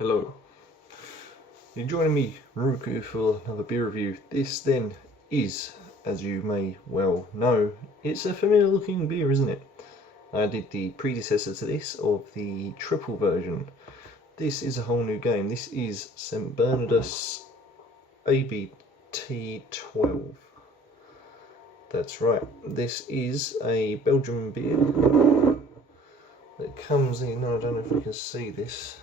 Hello, you're joining me, Ruku, for another beer review. This then is, as you may well know, it's a familiar looking beer, isn't it? I did the predecessor to this of the triple version. This is a whole new game. This is St. Bernardus ABT 12. That's right, this is a Belgian beer that comes in, I don't know if you can see this.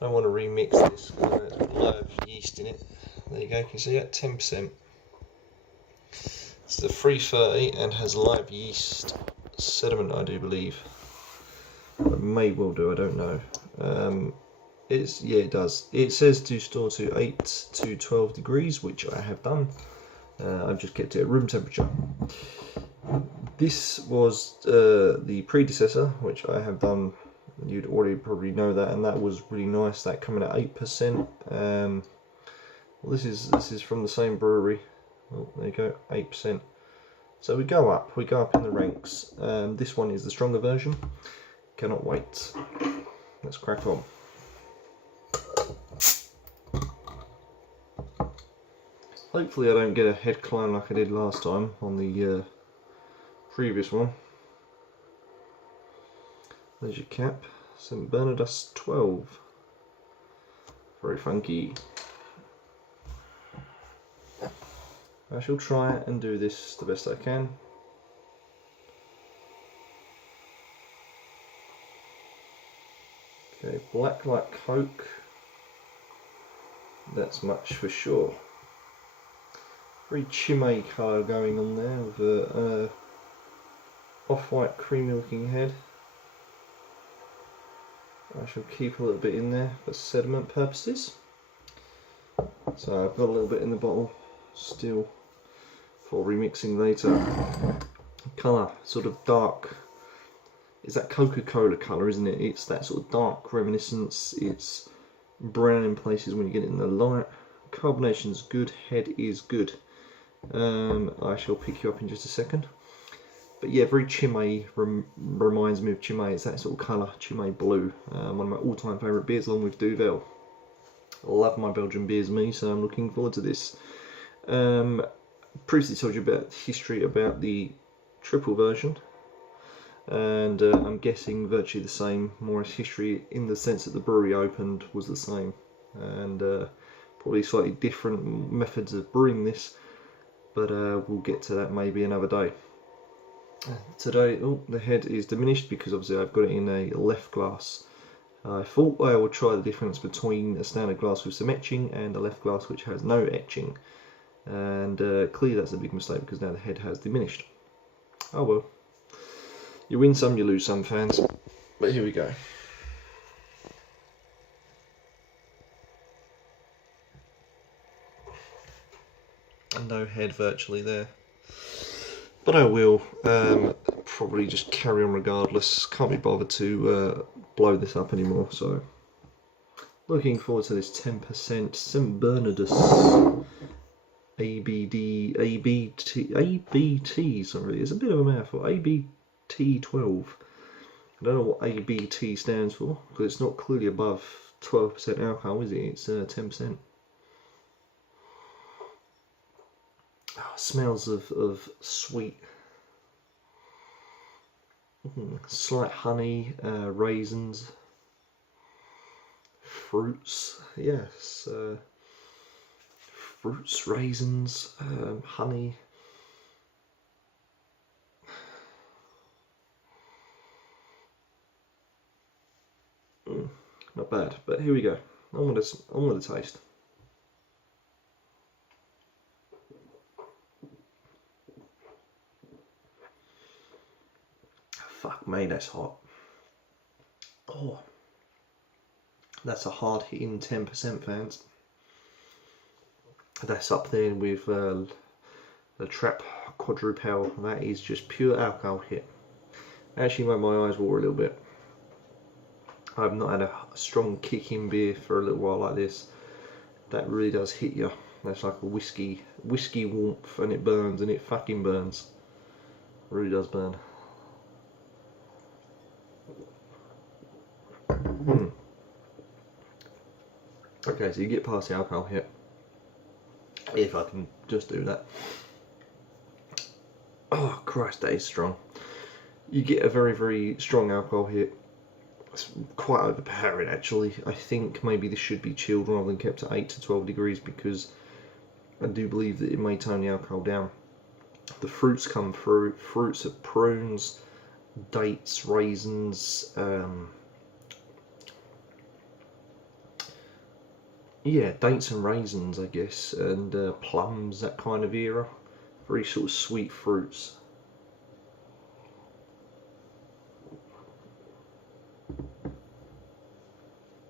I don't want to remix this because it's got live yeast in it. There you go, can you see that? 10%. It's the 330 and has live yeast sediment, I do believe. It may well do, I don't know. Yeah, it does. It says to store to 8 to 12 degrees, which I have done. I've just kept it at room temperature. This was the predecessor, which I have done. You'd already probably know that, and that was really nice. That coming at 8%. Well, this is from the same brewery. Oh, there you go, 8%. So we go up in the ranks. This one is the stronger version. Cannot wait. Let's crack on. Hopefully I don't get a head climb like I did last time on the previous one. There's your cap, St. Bernardus 12. Very funky. I shall try and do this the best I can. Okay, black like Coke. That's much for sure. Very chimay colour going on there with a off-white creamy looking head. I shall keep a little bit in there for sediment purposes. So I've got a little bit in the bottle still for remixing later. Colour, sort of dark. It's that Coca-Cola colour, isn't it? It's that sort of dark reminiscence. It's brown in places when you get it in the light. Carbonation's good, head is good. I shall pick you up in just a second. But yeah, very Chimay, reminds me of Chimay. It's that sort of colour, Chimay blue. One of my all-time favourite beers, along with Duvel. I love my Belgian beers, me, so I'm looking forward to this. Previously told you about history about the triple version, and I'm guessing virtually the same, more as history in the sense that the brewery opened was the same, and probably slightly different methods of brewing this, but we'll get to that maybe another day. Today, the head is diminished because obviously I've got it in a left glass. I thought I would try the difference between a standard glass with some etching and a left glass which has no etching, and clearly that's a big mistake because now the head has diminished. Oh well, you win some, you lose some, fans, but here we go. And no head virtually there. But I will probably just carry on regardless. Can't be bothered to blow this up anymore. So, looking forward to this 10% St. Bernardus ABT. Sorry, it's a bit of a mouthful. ABT 12. I don't know what ABT stands for because it's not clearly above 12% alcohol, is it? It's 10%. Smells of sweet, slight honey, raisins, fruits, yes, fruits, raisins, honey. Not bad, but here we go. On with the taste. Fuck me, that's hot. Oh, that's a hard hitting 10%, fans. That's up there with the Trap Quadrupel. That is just pure alcohol hit. Actually made my eyes water a little bit. I've not had a strong kick in beer for a little while like this. That really does hit you. That's like a whiskey warmth, and it burns, and it fucking burns. It really does burn. Okay, so you get past the alcohol hit. If I can just do that. Oh Christ, that is strong. You get a very, very strong alcohol hit. It's quite overpowering actually. I think maybe this should be chilled rather than kept at 8 to 12 degrees because I do believe that it may tone the alcohol down. The fruits come through. Fruits are prunes, dates, raisins, yeah, dates and raisins I guess, and plums, that kind of era. Very sort of sweet fruits.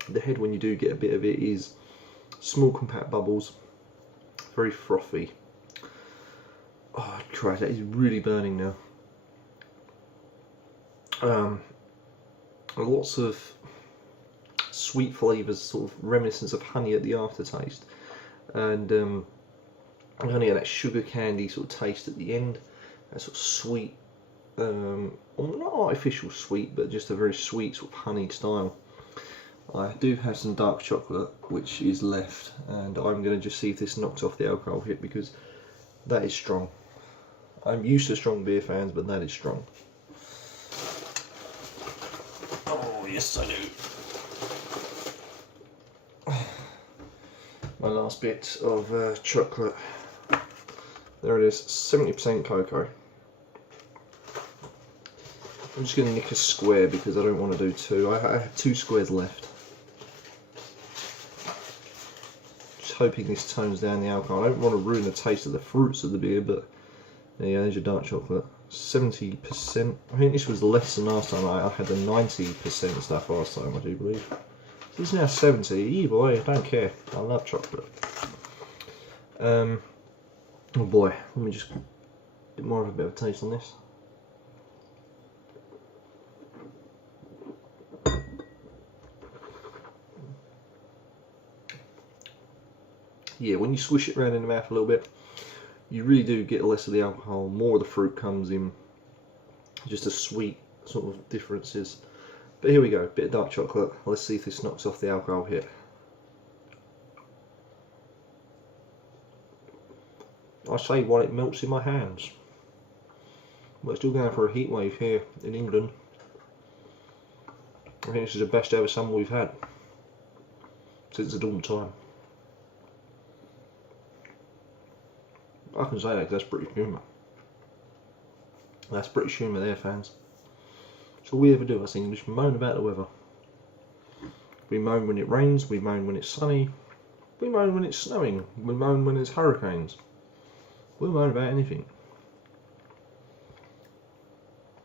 The head, when you do get a bit of it, is small compact bubbles, very frothy. Oh Christ, that is really burning now. Lots of sweet flavours, sort of reminiscence of honey at the aftertaste, and honey and that sugar candy sort of taste at the end. That sort of sweet, not artificial sweet, but just a very sweet sort of honeyed style. I do have some dark chocolate which is left, and I'm going to just see if this knocks off the alcohol hit because that is strong. I'm used to strong beer fans, but that is strong. Oh yes I do. My last bit of chocolate. There it is, 70% cocoa. I'm just going to nick a square because I don't want to do two. I have 2 squares left. Just hoping this tones down the alcohol. I don't want to ruin the taste of the fruits of the beer, but yeah, there's your dark chocolate. 70%. I think this was less than last time. I had the 90% stuff last time, I do believe. This is now 70. Either way, I don't care. I love chocolate. Oh boy, let me just get more of a bit of a taste on this. Yeah, when you swish it around in the mouth a little bit, you really do get less of the alcohol, more of the fruit comes in, just a sweet sort of differences. But here we go, bit of dark chocolate. Let's see if this knocks off the alcohol hit. I say while it melts in my hands. We're still going for a heat wave here in England. I think this is the best ever summer we've had since the dawn of time. I can say that 'cause that's British humour. That's British humour there, fans. That's all we ever do, us English, moan about the weather. We moan when it rains, we moan when it's sunny, we moan when it's snowing, we moan when there's hurricanes. We'll moan about anything.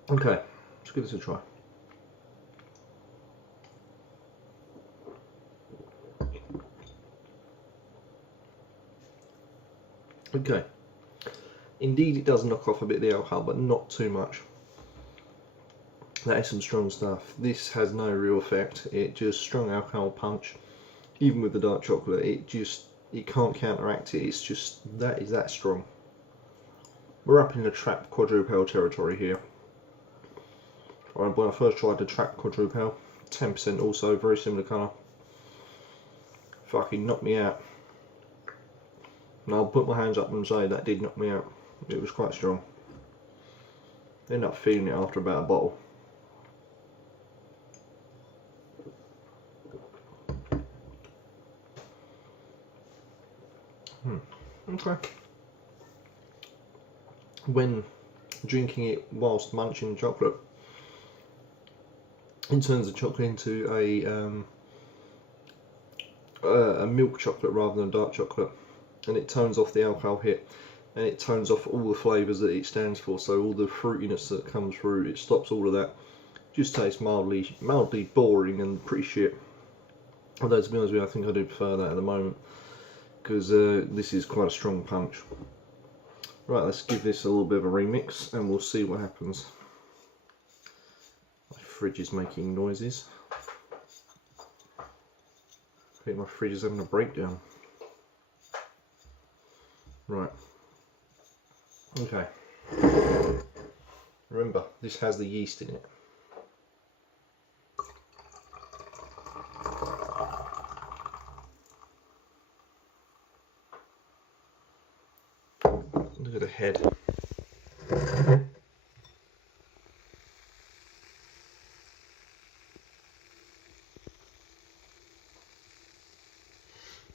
Okay, let's give this a try. Okay. Indeed, it does knock off a bit of the alcohol, but not too much. That is some strong stuff. This has no real effect. It just strong alcohol punch. Even with the dark chocolate, it can't counteract it. It's just that is that strong. We're up in the trap quadruple territory here. When I first tried the trap quadruple, 10% also, very similar colour. Fucking knocked me out. And I'll put my hands up and say that did knock me out. It was quite strong. Ended up feeling it after about a bottle. Okay. When drinking it whilst munching chocolate, it turns the chocolate into a milk chocolate rather than dark chocolate, and it tones off the alcohol hit, and it tones off all the flavours that it stands for. So all the fruitiness that comes through, it stops all of that. Just tastes mildly boring and pretty shit. Although to be honest with you, I think I do prefer that at the moment because this is quite a strong punch. Right, let's give this a little bit of a remix and we'll see what happens. My fridge is making noises. I think my fridge is having a breakdown. Right. Okay. Remember, this has the yeast in it. Look at the head.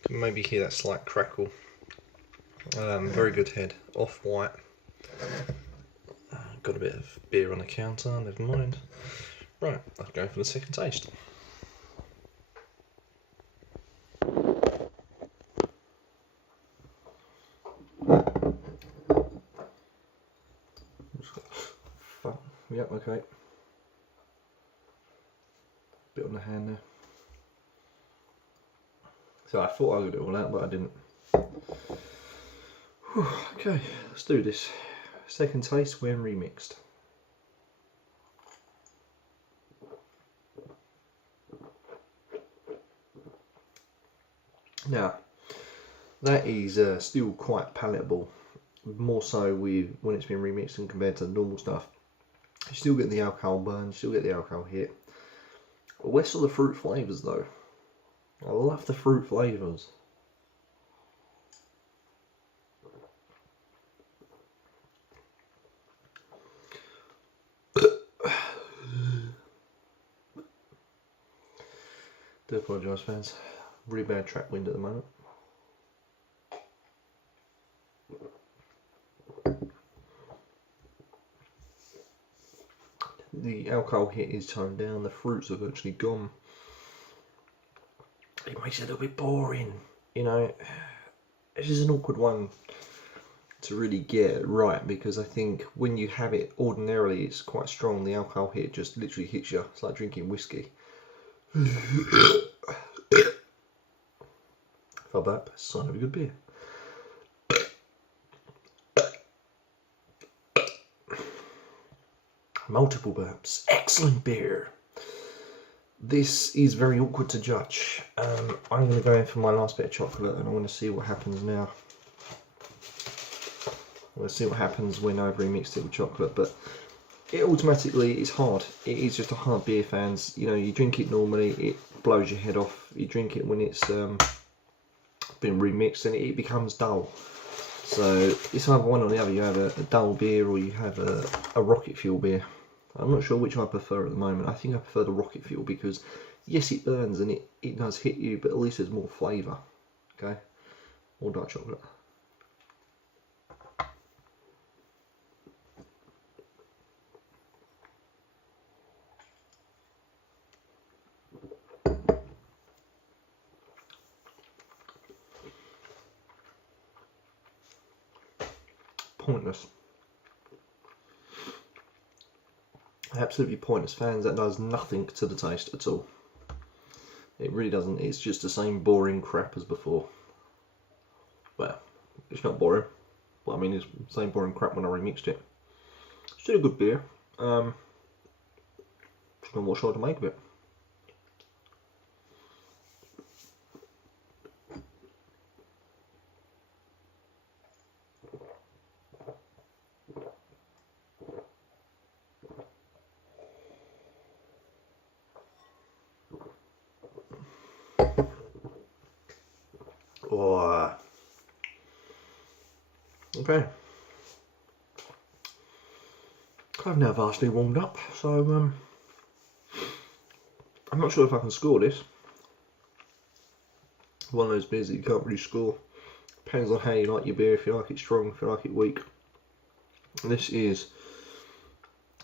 Can maybe hear that slight crackle. Very good head, off-white. Got a bit of beer on the counter, never mind. Right, I'll go for the second taste. Yep, okay. Bit on the hand there. So I thought I would do it all out, but I didn't. Whew, okay, let's do this. Second taste when remixed. Now, that is still quite palatable. More so with when it's been remixed and compared to the normal stuff. You still get the alcohol burn, still get the alcohol hit. Where's all the fruit flavours though? I love the fruit flavours. Do apologise, fans. Really bad track wind at the moment. The alcohol hit is toned down, the fruits are virtually gone. It makes it a little bit boring, you know. This is an awkward one to really get right, because I think when you have it ordinarily it's quite strong. The alcohol hit just literally hits you. It's like drinking whiskey. If I burp, sign of a good beer. Multiple burps. Excellent beer. This is very awkward to judge. I'm going to go in for my last bit of chocolate and I want to see what happens now. I want to see what happens when I've remixed it with chocolate, but it automatically is hard. It is just a hard beer, fans. You know, you drink it normally, it blows your head off. You drink it when it's been remixed and it becomes dull. So it's either one or the other. You have a dull beer or you have a rocket fuel beer. I'm not sure which I prefer at the moment. I think I prefer the rocket fuel because yes, it burns and it does hit you, but at least there's more flavour. Okay, more dark chocolate. Pointless. Absolutely pointless, fans. That does nothing to the taste at all. It really doesn't. It's just the same boring crap as before. Well, it's not boring, but I mean it's the same boring crap when I remixed it. Still a good beer. Just don't know what sure to make of it. Oh. Okay. I've now vastly warmed up, so I'm not sure if I can score this. One of those beers that you can't really score. Depends on how you like your beer, if you like it strong, if you like it weak. This is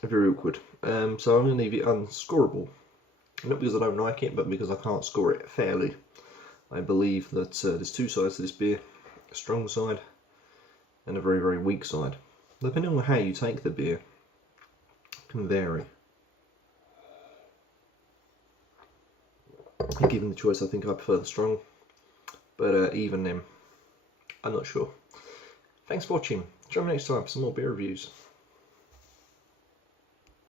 very awkward. So I'm going to leave it unscorable. Not because I don't like it, but because I can't score it fairly. I believe that there's two sides to this beer. A strong side and a very, very weak side. Depending on how you take the beer, it can vary. Given the choice, I think I prefer the strong. But even then, I'm not sure. Thanks for watching. Join me next time for some more beer reviews.